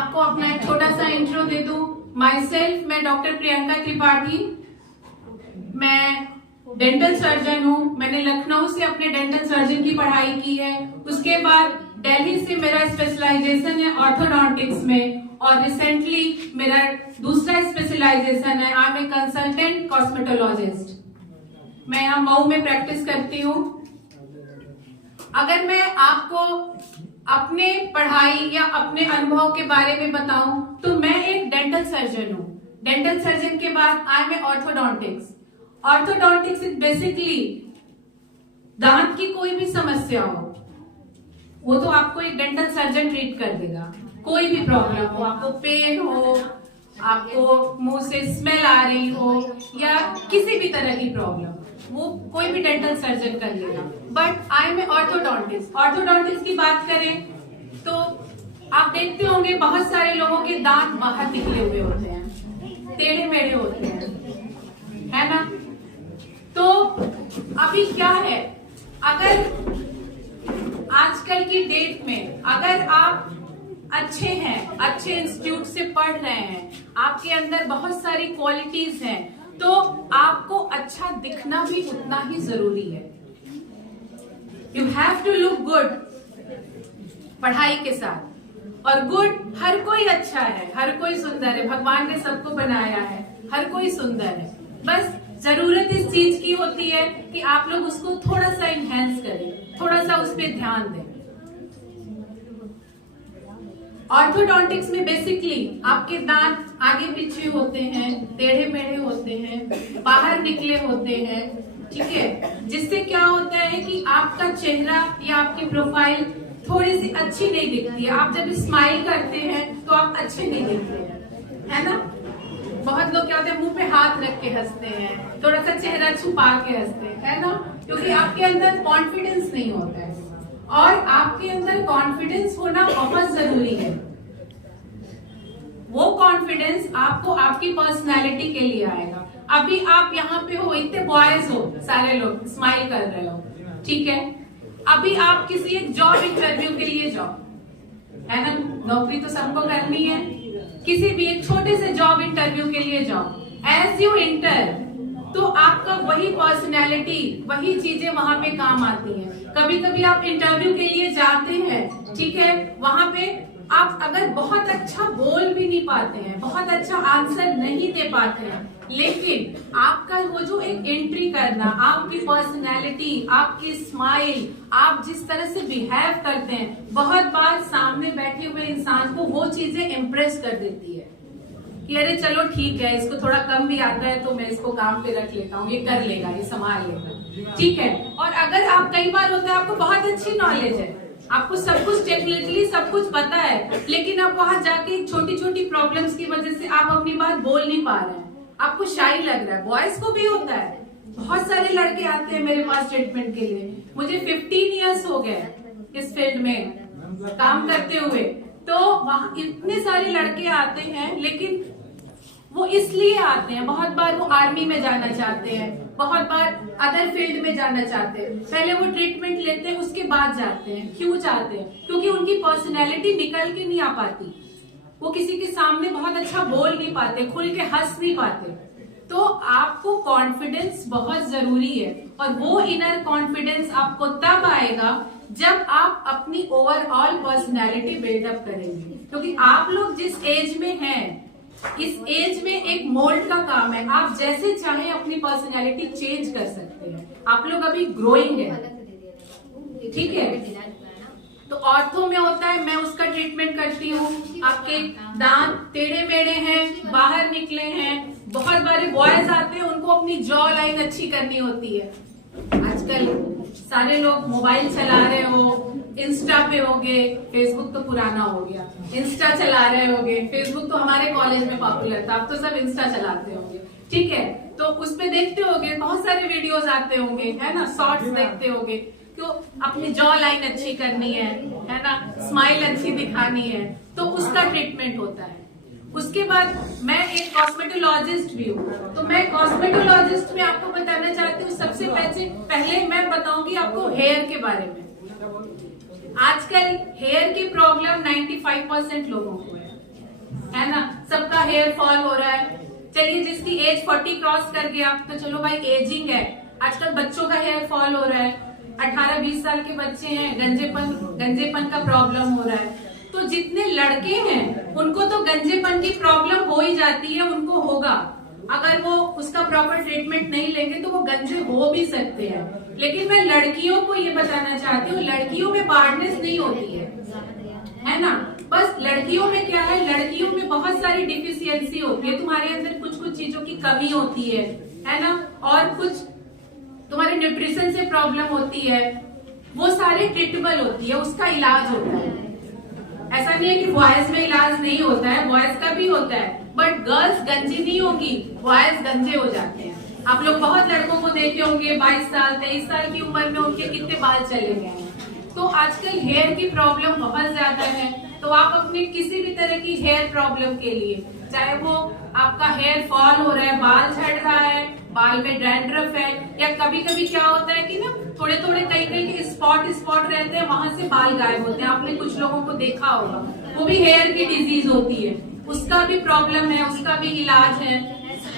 आपको अपना एक छोटा सा इंट्रो दे दूं। माई सेल्फ, मैं डॉक्टर प्रियंका त्रिपाठी, मैं डेंटल सर्जन हूँ। मैंने लखनऊ से अपने डेंटल सर्जन की पढ़ाई की है। उसके बाद दिल्ली से मेरा स्पेशलाइजेशन है ऑर्थोडोंटिक्स में, और रिसेंटली मेरा दूसरा स्पेशलाइजेशन है I am a consultant cosmetologist. मैं यहाँ मऊ में प्रैक्टिस करती हूँ। अगर मैं आपको अपने पढ़ाई या अपने अनुभव के बारे में बताऊं तो मैं एक डेंटल सर्जन हूँ। डेंटल सर्जन के बाद I am a orthodontics. Orthodontics is basically दांत की कोई भी समस्या हो वो तो आपको एक डेंटल सर्जन ट्रीट कर देगा। कोई भी प्रॉब्लम हो, आपको पेन हो, आपको मुंह से स्मेल आ रही हो, या किसी भी तरह की प्रॉब्लम, वो कोई भी डेंटल सर्जन कर लेगा। But I am a orthodontist. Orthodontist की बात करें तो आप देखते होंगे बहुत सारे लोगों के दांत बाहर निकले हुए होते हैं, टेढ़े मेढ़े होते हैं, है ना। तो अभी क्या है, अगर आजकल की डेट में अगर आप अच्छे हैं, अच्छे इंस्टीट्यूट से पढ़ रहे हैं, आपके अंदर बहुत सारी क्वालिटीज हैं, तो आपको अच्छा दिखना भी उतना ही जरूरी है। You have to look good पढ़ाई के साथ। और गुड, हर कोई अच्छा है, हर कोई सुंदर है, भगवान ने सबको बनाया है, हर कोई सुंदर है। बस जरूरत इस चीज की होती है कि आप लोग उसको थोड़ा सा इनहेंस करें, थोड़ा सा उस पर ध्यान दें। ऑर्थोडोंटिक्स में बेसिकली आपके दांत आगे पीछे होते हैं, टेढ़े मेढ़े होते हैं, बाहर निकले होते हैं, ठीक है। जिससे क्या होता है कि आपका चेहरा या आपकी प्रोफाइल थोड़ी सी अच्छी नहीं दिखती है। आप जब स्माइल करते हैं तो आप अच्छे नहीं दिखते हैं, है ना। बहुत लोग क्या होते हैं, मुंह पे हाथ रख के हंसते हैं, थोड़ा सा चेहरा छुपा के हंसते हैं, है ना, क्योंकि आपके अंदर कॉन्फिडेंस नहीं होता है। और आपके अंदर कॉन्फिडेंस होना बहुत जरूरी है। वो कॉन्फिडेंस आपको आपकी पर्सनालिटी के लिए आएगा। अभी आप यहाँ पे हो, इतने बॉयज हो, सारे लोग स्माइल कर रहे हो, ठीक है। अभी आप किसी एक जॉब इंटरव्यू के लिए जाओ, है ना, नौकरी तो सबको करनी है। किसी भी एक छोटे से जॉब इंटरव्यू के लिए जाओ, एज यू इंटर तो आपका वही पर्सनैलिटी, वही चीजें वहां पे काम आती हैं। कभी कभी आप इंटरव्यू के लिए जाते हैं, ठीक है, वहां पे आप अगर बहुत अच्छा बोल भी नहीं पाते हैं, बहुत अच्छा आंसर नहीं दे पाते हैं, लेकिन आपका वो जो एक एंट्री करना, आपकी पर्सनैलिटी, आपकी स्माइल, आप जिस तरह से बिहेव करते हैं, बहुत बार सामने बैठे हुए इंसान को वो चीजें इम्प्रेस कर देती है कि अरे चलो ठीक है, इसको थोड़ा कम भी आता है तो मैं इसको काम पे रख लेता हूँ, ये कर लेगा, ये संभाल लेगा, ठीक है। और अगर आप, कई बार होता है आपको बहुत अच्छी नॉलेज है, आपको सब कुछ टेक्निकली सब कुछ पता है, लेकिन आप वहां जाके छोटी छोटी प्रॉब्लम्स की वजह से आप अपनी बात बोल नहीं पा रहे हैं, आपको शाई लग रहा है। बॉयज को भी होता है, बहुत सारे लड़के आते हैं मेरे पास ट्रीटमेंट के लिए। मुझे 15 इयर्स हो गए इस फील्ड में काम करते हुए, तो वहां इतने सारे लड़के आते हैं, लेकिन वो इसलिए आते हैं, बहुत बार वो आर्मी में जाना चाहते हैं, बहुत बार अदर फील्ड में जाना चाहते हैं, पहले वो ट्रीटमेंट लेते हैं उसके बाद जाते हैं। क्यों जाते हैं? क्योंकि उनकी पर्सनैलिटी निकल के नहीं आ पाती, वो किसी के सामने बहुत अच्छा बोल नहीं पाते, खुल के हंस नहीं पाते। तो आपको कॉन्फिडेंस बहुत जरूरी है, और वो इनर कॉन्फिडेंस आपको तब आएगा जब आप अपनी ओवरऑल पर्सनैलिटी बिल्डअप करेंगे। क्योंकि आप लोग जिस एज में हैं, इस एज में एक मोल्ड का काम है, आप जैसे चाहे अपनी पर्सनैलिटी चेंज कर सकते हैं। आप लोग अभी ग्रोइंग है, ठीक है। तो ऑर्थो में होता है, मैं उसका ट्रीटमेंट करती हूँ। आपके दांत टेढ़े मेढ़े हैं, बाहर निकले हैं, बहुत बारे बॉयज आते हैं, उनको अपनी जॉ लाइन अच्छी करनी होती है। आजकल सारे लोग मोबाइल चला रहे हो, इंस्टा पे होगे, फेसबुक तो पुराना हो गया, इंस्टा चला रहे होगे। फेसबुक तो हमारे कॉलेज में पॉपुलर था, अब तो सब इंस्टा चलाते होंगे, ठीक है। तो उसपे देखते होगे, बहुत सारे वीडियोस आते होंगे, है ना, शॉर्ट्स देखते होगे। क्यों? अपनी जॉ लाइन अच्छी करनी है ना, स्माइल अच्छी दिखानी है, तो उसका ट्रीटमेंट होता है। उसके बाद मैं एक कॉस्मेटोलॉजिस्ट भी हूँ, तो मैं कॉस्मेटोलॉजिस्ट में आपको बताना चाहती हूँ। सबसे पहले मैं बताऊंगी आपको हेयर के बारे में। आजकल हेयर की प्रॉब्लम 95% लोगों को है, है ना, सबका हेयर फॉल हो रहा है। चलिए जिसकी एज 40 क्रॉस कर गया तो चलो भाई एजिंग है, आजकल बच्चों का हेयर फॉल हो रहा है, 18-20 साल के बच्चे हैं, गंजेपन का प्रॉब्लम हो रहा है। तो जितने लड़के हैं उनको तो गंजेपन की प्रॉब्लम हो ही जाती है, उनको होगा, अगर वो उसका प्रॉपर ट्रीटमेंट नहीं लेंगे तो वो गंजे हो भी सकते हैं। लेकिन मैं लड़कियों को ये बताना चाहती हूँ, लड़कियों में बार्डनेस नहीं होती है ना, बस लड़कियों में क्या है, लड़कियों में बहुत सारी डिफिशियंसी होती है, तुम्हारे अंदर कुछ कुछ चीजों की कमी होती है ना, और कुछ तुम्हारे न्यूट्रिशन से प्रॉब्लम होती है, वो सारे ट्रीटेबल होती है, उसका इलाज होता है। ऐसा नहीं है कि बॉयज में इलाज नहीं होता है, बॉयज का भी होता है, बट गर्ल्स गंजी नहीं होगी, बॉयज गंजे हो जाते हैं। आप लोग बहुत लड़कों को देखे होंगे 22 साल 23 साल की उम्र में उनके कितने बाल चले गए हैं। तो आजकल हेयर की प्रॉब्लम बहुत ज्यादा है, तो आप अपने किसी भी तरह की हेयर प्रॉब्लम के लिए, चाहे वो आपका हेयर फॉल हो रहा है, बाल झड़ रहा है, बाल में डैंड्रफ है, या कभी कभी क्या होता है कि ना थोड़े थोड़े कई के स्पॉट रहते हैं, वहां से बाल गायब होते हैं, आपने कुछ लोगों को देखा होगा, वो भी हेयर की डिजीज होती है, उसका भी प्रॉब्लम है, उसका भी इलाज है।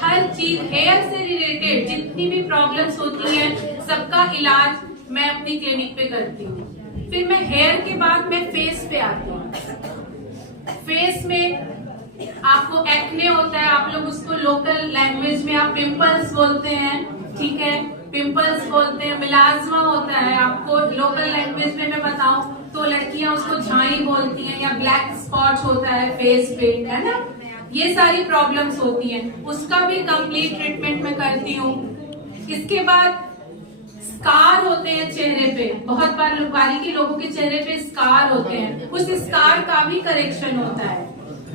हर चीज हेयर से रिलेटेड जितनी भी प्रॉब्लम्स होती है सबका इलाज मैं अपनी क्लिनिक पे करती हूँ। फिर मैं हेयर के बाद मैं फेस पे आती हूँ। फेस में आपको एक्ने होता है, आप लोग उसको लोकल लैंग्वेज में आप पिंपल्स बोलते हैं, ठीक है, पिंपल्स बोलते हैं। मिलाज्मा होता है, आपको लोकल लैंग्वेज में मैं बताऊं तो लड़कियां उसको झाई बोलती हैं, या ब्लैक स्पॉट होता है फेस पे, है ना, ये सारी प्रॉब्लम्स होती हैं, उसका भी कंप्लीट ट्रीटमेंट मैं करती हूँ। इसके बाद स्कार होते हैं चेहरे पे, बहुत बार बारीकी लोगों के चेहरे पे स्कार होते हैं, उस स्कार का भी करेक्शन होता है,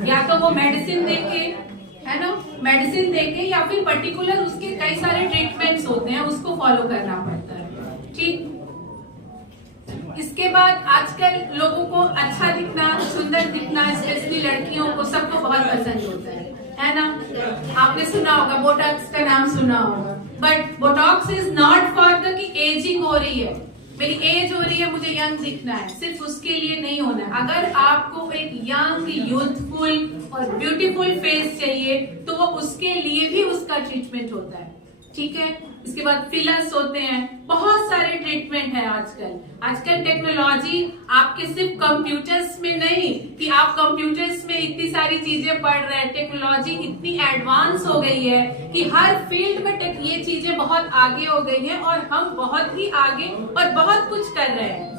या तो वो मेडिसिन देके, है ना, मेडिसिन देके, या फिर पर्टिकुलर उसके कई सारे ट्रीटमेंट्स होते हैं, उसको फॉलो करना पड़ता है, ठीक। इसके बाद आजकल लोगों को अच्छा दिखना, सुंदर दिखना, स्पेशली लड़कियों को, सबको बहुत पसंद होता है ना। आपने सुना होगा, बोटॉक्स का नाम सुना होगा, but Botox is not for the कि एजिंग हो रही है, मेरी एज हो रही है, मुझे यंग दिखना है, सिर्फ उसके लिए नहीं होना है। अगर आपको एक यंग, यूथफुल और ब्यूटीफुल फेस चाहिए तो वो उसके लिए भी उसका ट्रीटमेंट होता है, ठीक है। इसके बाद फिलर्स होते हैं, बहुत सारे ट्रीटमेंट है आजकल टेक्नोलॉजी आपके सिर्फ कंप्यूटर्स में नहीं कि आप कंप्यूटर्स में इतनी सारी चीजें पढ़ रहे हैं, टेक्नोलॉजी इतनी एडवांस हो गई है कि हर फील्ड में ये चीजें बहुत आगे हो गई हैं, और हम बहुत ही आगे और बहुत कुछ कर रहे हैं।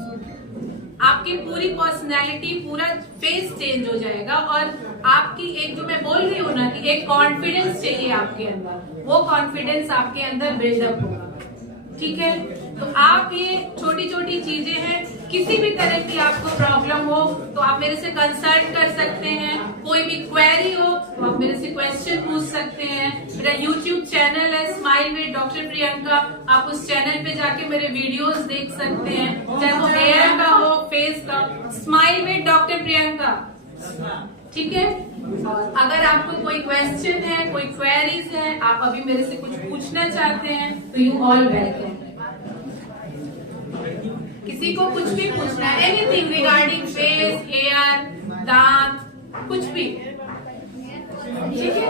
आपकी पूरी पर्सनैलिटी, पूरा फेस चेंज हो जाएगा, और आपकी एक, जो मैं बोल रही हूँ ना, कि एक कॉन्फिडेंस चाहिए आपके अंदर, वो कॉन्फिडेंस आपके अंदर बिल्डअप होगा, ठीक है। तो आप ये छोटी छोटी चीजें हैं, किसी भी तरह की आपको प्रॉब्लम हो तो आप मेरे से कंसल्ट कर सकते हैं, कोई भी क्वेरी हो तो आप मेरे से क्वेश्चन पूछ सकते हैं। मेरा यूट्यूब चैनल है स्माइल विद डॉक्टर प्रियंका, आप उस चैनल पे जाके मेरे वीडियोस देख सकते हैं, चाहे वो हेयर का हो, फेस का, स्माइल विद डॉक्टर प्रियंका, ठीक है। और अगर आपको कोई क्वेश्चन है, कोई क्वेरीज है, आप अभी मेरे से कुछ पूछना चाहते हैं तो यू ऑल वेलकम। किसी को कुछ भी पूछना है, एनीथिंग रिगार्डिंग फेस, हेयर, दांत, कुछ भी, ठीक है।